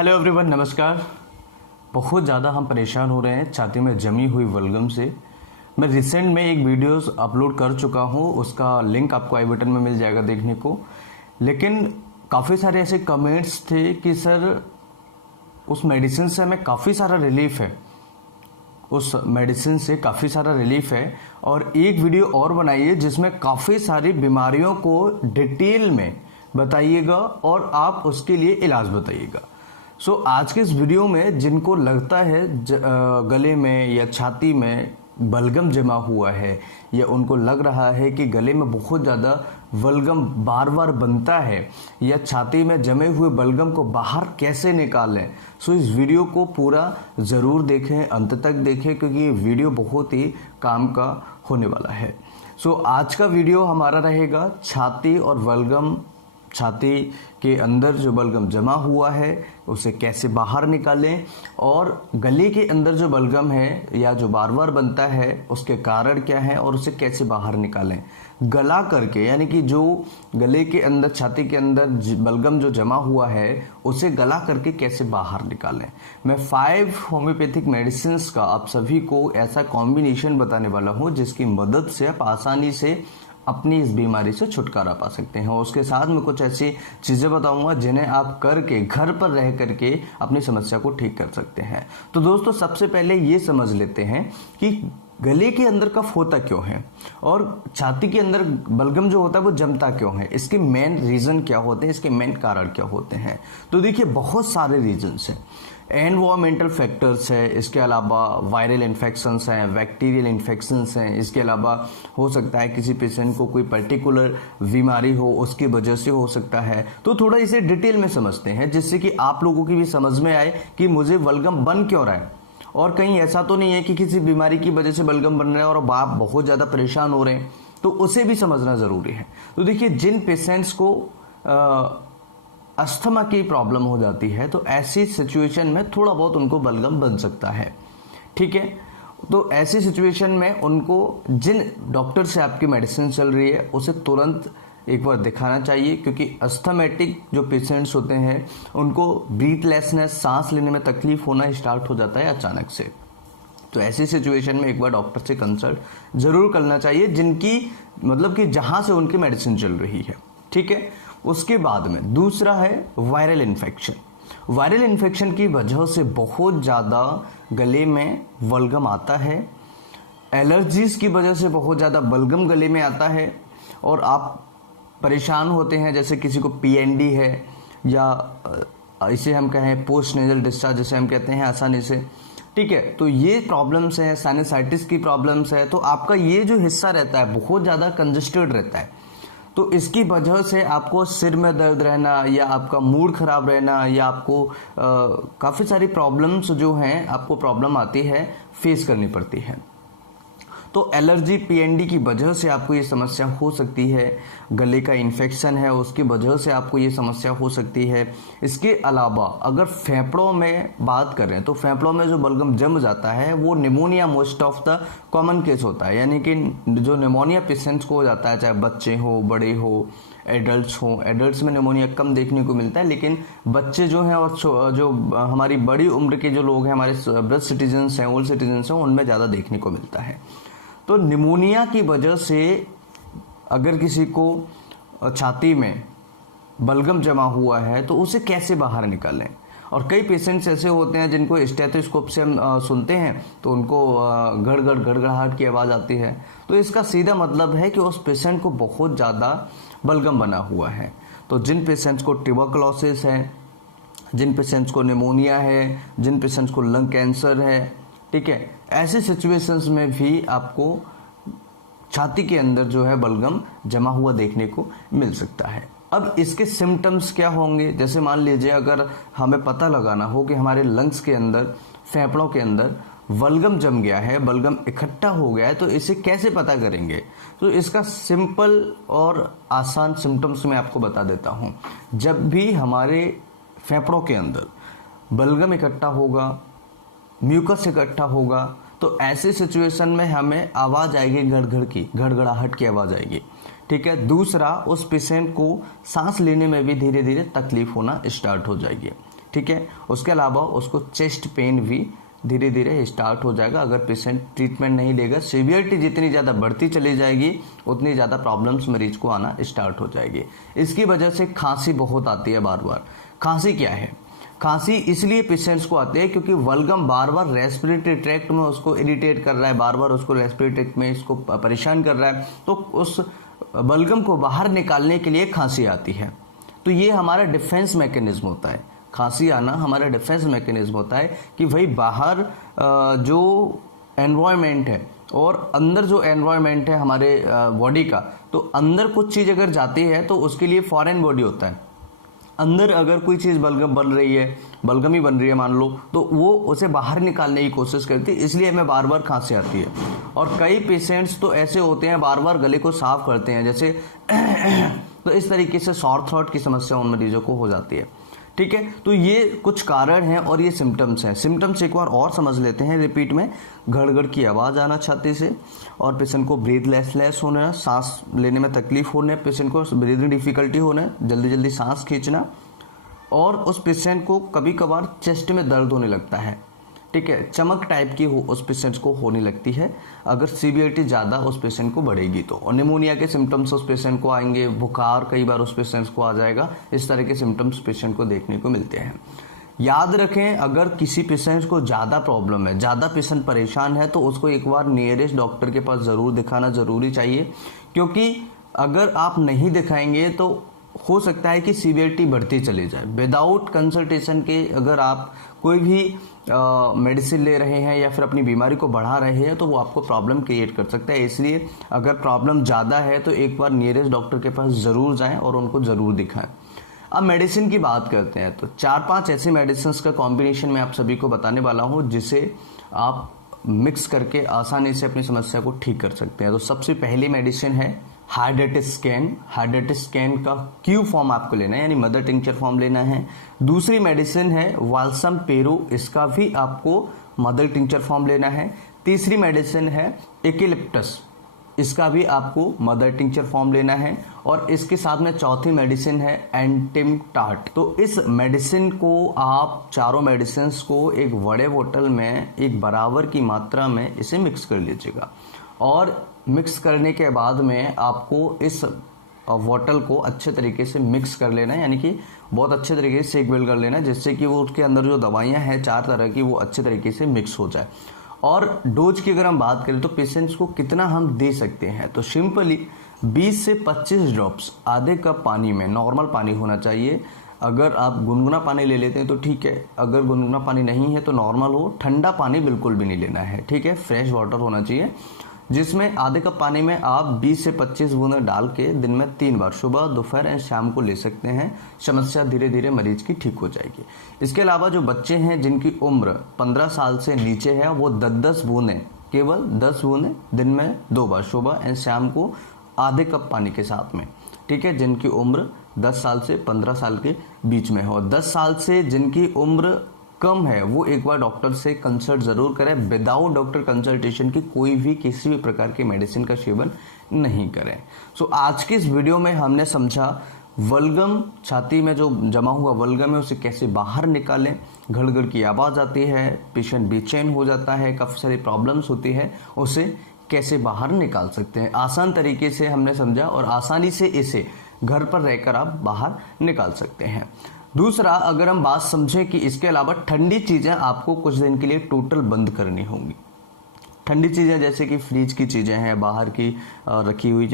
Hello everyone, नमस्कार। बहुत ज़्यादा हम परेशान हो रहे हैं छाती में जमी हुई बलगम से। मैं रिसेंट में एक वीडियोस अपलोड कर चुका हूँ, उसका लिंक आपको आई बटन में मिल जाएगा देखने को। लेकिन काफ़ी सारे ऐसे कमेंट्स थे कि सर उस मेडिसिन से हमें काफ़ी सारा रिलीफ है, उस मेडिसिन से काफ़ी सारा रिलीफ है, और एक वीडियो और बनाइए जिसमें काफ़ी सारी बीमारियों को डिटेल में बताइएगा और आप उसके लिए इलाज बताइएगा। सो आज के इस वीडियो में जिनको लगता है गले में या छाती में बलगम जमा हुआ है, या उनको लग रहा है कि गले में बहुत ज़्यादा बलगम बार बार बनता है, या छाती में जमे हुए बलगम को बाहर कैसे निकालें, सो इस वीडियो को पूरा ज़रूर देखें, अंत तक देखें, क्योंकि ये वीडियो बहुत ही काम का होने वाला है। सो आज का वीडियो हमारा रहेगा छाती और बलगम, छाती के अंदर जो बलगम जमा हुआ है उसे कैसे बाहर निकालें, और गले के अंदर जो बलगम है या जो बार बार बनता है उसके कारण क्या है और उसे कैसे बाहर निकालें। गला करके, यानी कि जो गले के अंदर, छाती के अंदर बलगम जो जमा हुआ है उसे गला करके कैसे बाहर निकालें। मैं 5 होम्योपैथिक मेडिसिन का आप सभी को ऐसा कॉम्बिनेशन बताने वाला हूँ जिसकी मदद से आप आसानी से अपनी इस बीमारी से छुटकारा पा सकते हैं। उसके साथ में कुछ ऐसी चीज़ें बताऊंगा जिन्हें आप करके घर पर रह करके अपनी समस्या को ठीक कर सकते हैं। तो दोस्तों, सबसे पहले ये समझ लेते हैं कि गले के अंदर कफ होता क्यों है और छाती के अंदर बलगम जो होता है वो जमता क्यों है, इसके मेन रीज़न क्या होते हैं, इसके मेन कारण क्या होते हैं। तो देखिए, बहुत सारे रीजन्स हैं। एनवायरमेंटल फैक्टर्स है, इसके अलावा वायरल इन्फेक्शंस हैं, बैक्टीरियल इन्फेक्शंस हैं, इसके अलावा हो सकता है किसी पेशेंट को कोई पर्टिकुलर बीमारी हो उसकी वजह से हो सकता है। तो थोड़ा इसे डिटेल में समझते हैं जिससे कि आप लोगों की भी समझ में आए कि मुझे बलगम बन क्यों रहा है, और कहीं ऐसा तो नहीं है कि किसी बीमारी की वजह से बलगम बन रहा है और आप बहुत ज़्यादा परेशान हो रहे हैं, तो उसे भी समझना ज़रूरी है। तो देखिए, जिन पेशेंट्स को अस्थमा की प्रॉब्लम हो जाती है तो ऐसी सिचुएशन में थोड़ा बहुत उनको बलगम बन सकता है, ठीक है। तो ऐसी सिचुएशन में उनको जिन डॉक्टर से आपकी मेडिसिन चल रही है उसे तुरंत एक बार दिखाना चाहिए, क्योंकि अस्थमेटिक जो पेशेंट्स होते हैं उनको ब्रीथलेसनेस, सांस लेने में तकलीफ होना स्टार्ट हो जाता है अचानक से। तो ऐसी सिचुएशन में एक बार डॉक्टर से कंसल्ट जरूर करना चाहिए, जिनकी मतलब कि जहां से उनकी मेडिसिन चल रही है, ठीक है। उसके बाद में दूसरा है वायरल इन्फेक्शन। वायरल इन्फेक्शन की वजह से बहुत ज़्यादा गले में बलगम आता है। एलर्जीज की वजह से बहुत ज़्यादा बलगम गले में आता है और आप परेशान होते हैं, जैसे किसी को पीएनडी है या इसे हम कहें पोस्ट नेजल डिस्चार्ज जिसे हम कहते हैं आसानी से, ठीक है। तो ये प्रॉब्लम्स हैं, साइनसाइटिस की प्रॉब्लम्स है, तो आपका ये जो हिस्सा रहता है बहुत ज़्यादा कंजेस्टेड रहता है। तो इसकी वजह से आपको सिर में दर्द रहना, या आपका मूड खराब रहना, या आपको काफ़ी सारी प्रॉब्लम्स जो हैं, आपको प्रॉब्लम आती है, फेस करनी पड़ती है। तो एलर्जी, पीएनडी की वजह से आपको ये समस्या हो सकती है। गले का इन्फेक्शन है उसकी वजह से आपको ये समस्या हो सकती है। इसके अलावा अगर फेफड़ों में बात करें तो फेफड़ों में जो बलगम जम जाता है वो pneumonia most of the common case होता है, यानी कि जो निमोनिया पेशेंट्स को हो जाता है, चाहे बच्चे हो, बड़े हो, एडल्ट्स हो। एडल्ट्स में निमोनिया कम देखने को मिलता है, लेकिन बच्चे जो हैं और जो हमारी बड़ी उम्र के जो लोग हैं, हमारे ब्रस्ट सिटीजन्स हैं, ओल्ड सिटीजन्स हैं, उनमें ज़्यादा देखने को मिलता है। तो निमोनिया की वजह से अगर किसी को छाती में बलगम जमा हुआ है तो उसे कैसे बाहर निकालें। और कई पेशेंट्स ऐसे होते हैं जिनको स्टेथोस्कोप से हम सुनते हैं तो उनको गड़गड़ गड़गड़ाहट की आवाज़ आती है, तो इसका सीधा मतलब है कि उस पेशेंट को बहुत ज़्यादा बलगम बना हुआ है। तो जिन पेशेंट्स को ट्यूबरकुलोसिस है, जिन पेशेंट्स को निमोनिया है, जिन पेशेंट्स को लंग कैंसर है, ठीक है, ऐसे सिचुएशंस में भी आपको छाती के अंदर जो है बलगम जमा हुआ देखने को मिल सकता है। अब इसके सिम्टम्स क्या होंगे, जैसे मान लीजिए अगर हमें पता लगाना हो कि हमारे लंग्स के अंदर, फेफड़ों के अंदर बलगम जम गया है, बलगम इकट्ठा हो गया है, तो इसे कैसे पता करेंगे। तो इसका सिंपल और आसान सिम्टम्स मैं आपको बता देता हूँ। जब भी हमारे फेफड़ों के अंदर बलगम इकट्ठा होगा, म्यूकस इकट्ठा होगा, तो ऐसे सिचुएशन में हमें आवाज़ आएगी, गड़गड़ की, गड़गड़ाहट की आवाज़ आएगी, ठीक है। दूसरा, उस पेशेंट को सांस लेने में भी धीरे धीरे तकलीफ होना स्टार्ट हो जाएगी, ठीक है। उसके अलावा उसको चेस्ट पेन भी धीरे धीरे स्टार्ट हो जाएगा अगर पेशेंट ट्रीटमेंट नहीं लेगा। सीवियरिटी जितनी ज़्यादा बढ़ती चली जाएगी उतनी ज़्यादा प्रॉब्लम्स मरीज को आना स्टार्ट हो जाएगी। इसकी वजह से खांसी बहुत आती है बार बार। खांसी क्या है? खांसी इसलिए पेशेंट्स को आती है क्योंकि वल्गम बार बार रेस्पिरेटरी ट्रैक्ट में उसको इरिटेट कर रहा है, बार बार उसको रेस्पिरेटरी ट्रैक्ट में इसको परेशान कर रहा है, तो उस बलगम को बाहर निकालने के लिए खांसी आती है। तो ये हमारा डिफेंस मैकेनिज्म होता है। खांसी आना हमारा डिफेंस मैकेनिज्म होता है कि भाई बाहर जो एनवायरनमेंट है और अंदर जो एनवायरनमेंट है हमारे बॉडी का, तो अंदर कुछ चीज़ अगर जाती है तो उसके लिए फॉरेन बॉडी होता है। अंदर अगर कोई चीज़ बलगम बन रही है, बलगमी बन रही है मान लो, तो वो उसे बाहर निकालने की कोशिश करती है, इसलिए हमें बार बार खांसी आती है। और कई पेशेंट्स तो ऐसे होते हैं बार बार गले को साफ करते हैं जैसे तो इस तरीके से सॉर थ्रोट की समस्या उन मरीजों को हो जाती है, ठीक है। तो ये कुछ कारण हैं और ये सिम्टम्स हैं। सिम्टम्स एक बार और समझ लेते हैं रिपीट में। गड़गड़ की आवाज़ आना छाती से और पेशेंट को ब्रीथलेस होना, सांस लेने में तकलीफ होने, पेशेंट को ब्रीदिंग डिफिकल्टी होना, जल्दी जल्दी सांस खींचना, और उस पेशेंट को कभी कभार चेस्ट में दर्द होने लगता है, ठीक है। चमक टाइप की उस पेशेंट को होने लगती है अगर सीवियरिटी ज़्यादा उस पेशेंट को बढ़ेगी तो। और निमोनिया के सिम्टम्स उस पेशेंट को आएंगे, बुखार कई बार उस पेशेंट को आ जाएगा। इस तरह के सिम्टम्स पेशेंट को देखने को मिलते हैं। याद रखें, अगर किसी पेशेंट को ज़्यादा प्रॉब्लम है, ज़्यादा पेशेंट परेशान है, तो उसको एक बार नियरेस्ट डॉक्टर के पास ज़रूर दिखाना ज़रूरी चाहिए, क्योंकि अगर आप नहीं दिखाएंगे तो हो सकता है कि सीवियरिटी बढ़ती चली जाए। विदाउट कंसल्टेशन के अगर आप कोई भी मेडिसिन ले रहे हैं या फिर अपनी बीमारी को बढ़ा रहे हैं तो वो आपको प्रॉब्लम क्रिएट कर सकता है। इसलिए अगर प्रॉब्लम ज़्यादा है तो एक बार नियरेस्ट डॉक्टर के पास ज़रूर जाएं और उनको ज़रूर दिखाएं। अब मेडिसिन की बात करते हैं तो 4-5 ऐसी मेडिसिन का कॉम्बिनेशन मैं आप सभी को बताने वाला हूँ जिसे आप मिक्स करके आसानी से अपनी समस्या को ठीक कर सकते हैं। तो सबसे पहली मेडिसिन है हाइड्रेटिस्कैन। हाइड्रेटिस्कैन का क्यू फॉर्म आपको लेना है, यानी मदर टिंचर फॉर्म लेना है। दूसरी मेडिसिन है वाल्सम पेरू, इसका भी आपको मदर टिंचर फॉर्म लेना है। तीसरी मेडिसिन है एक्लिप्टस, इसका भी आपको मदर टिंचर फॉर्म लेना है। और इसके साथ में चौथी मेडिसिन है एंटिमटाट। तो इस मेडिसिन को आप चारों मेडिसिन को एक बड़े बोतल में एक बराबर की मात्रा में इसे मिक्स कर लीजिएगा। और मिक्स करने के बाद में आपको इस बोतल को अच्छे तरीके से मिक्स कर लेना है, यानी कि बहुत अच्छे तरीके से शेक वेल कर लेना है, जिससे कि वो उसके अंदर जो दवाइयाँ हैं 4 तरह की वो अच्छे तरीके से मिक्स हो जाए। और डोज की अगर हम बात करें तो पेशेंट्स को कितना हम दे सकते हैं, तो सिंपली 20 से 25 ड्रॉप्स आधे कप पानी में, नॉर्मल पानी होना चाहिए। अगर आप गुनगुना पानी ले लेते हैं तो ठीक है, अगर गुनगुना पानी नहीं है तो नॉर्मल हो, ठंडा पानी बिल्कुल भी नहीं लेना है, ठीक है। फ्रेश वाटर होना चाहिए, जिसमें आधे कप पानी में आप 20 से 25 बूंदें डाल के दिन में 3 बार सुबह, दोपहर एंड शाम को ले सकते हैं। समस्या धीरे धीरे मरीज की ठीक हो जाएगी। इसके अलावा जो बच्चे हैं जिनकी उम्र 15 साल से नीचे है, वो 10-10 बूंदें, केवल 10 बूंदें दिन में 2 बार सुबह एंड शाम को आधे कप पानी के साथ में, ठीक है। जिनकी उम्र 10 साल से 15 साल के बीच में हो। 10 साल से जिनकी उम्र कम है वो एक बार डॉक्टर से कंसल्ट जरूर करें। विदाउट डॉक्टर कंसल्टेशन की कोई भी किसी भी प्रकार की मेडिसिन का सेवन नहीं करें। सो आज की इस वीडियो में हमने समझा वल्गम, छाती में जो जमा हुआ वल्गम है उसे कैसे बाहर निकालें। गड़गड़ की आवाज़ आती है, पेशेंट बेचैन हो जाता है, काफ़ी सारी प्रॉब्लम्स होती है, उसे कैसे बाहर निकाल सकते हैं। आसान तरीके से हमने समझा और आसानी से इसे घर पर रहकर आप बाहर निकाल सकते हैं। दूसरा, अगर हम बात समझें कि इसके अलावा ठंडी चीज़ें आपको कुछ दिन के लिए टोटल बंद करनी होंगी। ठंडी चीज़ें जैसे कि फ्रिज की चीज़ें हैं, बाहर की रखी हुई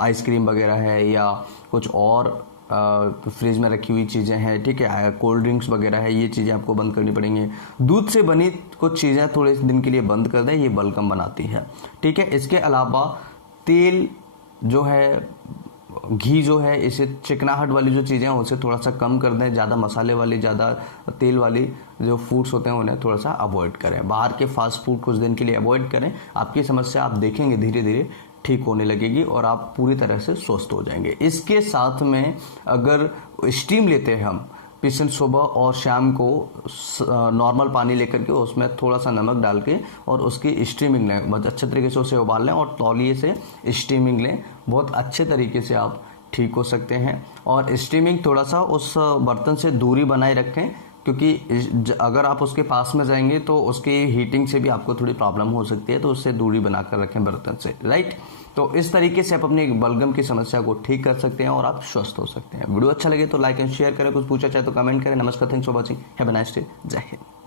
आइसक्रीम वगैरह है, या कुछ और फ्रिज में रखी हुई चीज़ें हैं, ठीक है, कोल्ड ड्रिंक्स वगैरह है, ये चीज़ें आपको बंद करनी पड़ेंगी। दूध से बनी कुछ चीज़ें थोड़े दिन के लिए बंद कर दें, ये बलगम बनाती है, ठीक है। इसके अलावा तेल जो है, घी जो है, इसे चिकनाहट वाली जो चीज़ें हैं उसे थोड़ा सा कम कर दें। ज़्यादा मसाले वाली, ज़्यादा तेल वाली जो फूड्स होते हैं उन्हें थोड़ा सा अवॉइड करें। बाहर के फास्ट फूड कुछ दिन के लिए अवॉइड करें। आपकी समस्या आप देखेंगे धीरे धीरे ठीक होने लगेगी और आप पूरी तरह से स्वस्थ हो जाएंगे। इसके साथ में अगर स्टीम लेते हैं हम, पेशेंट सुबह और शाम को नॉर्मल पानी लेकर के उसमें थोड़ा सा नमक डाल के और उसकी स्टीमिंग लें, बहुत अच्छे तरीके से उसे उबाल लें और तौलिए से स्टीमिंग लें। बहुत अच्छे तरीके से आप ठीक हो सकते हैं। और स्टीमिंग थोड़ा सा उस बर्तन से दूरी बनाए रखें, क्योंकि अगर आप उसके पास में जाएंगे तो उसकी हीटिंग से भी आपको थोड़ी प्रॉब्लम हो सकती है, तो उससे दूरी बनाकर रखें बर्तन से, राइट। तो इस तरीके से आप अपनी बलगम की समस्या को ठीक कर सकते हैं और आप स्वस्थ हो सकते हैं। वीडियो अच्छा लगे तो लाइक एंड शेयर करें, कुछ पूछा चाहे तो कमेंट करें। नमस्कार, thanks for watching, have a nice day, जय हिंद।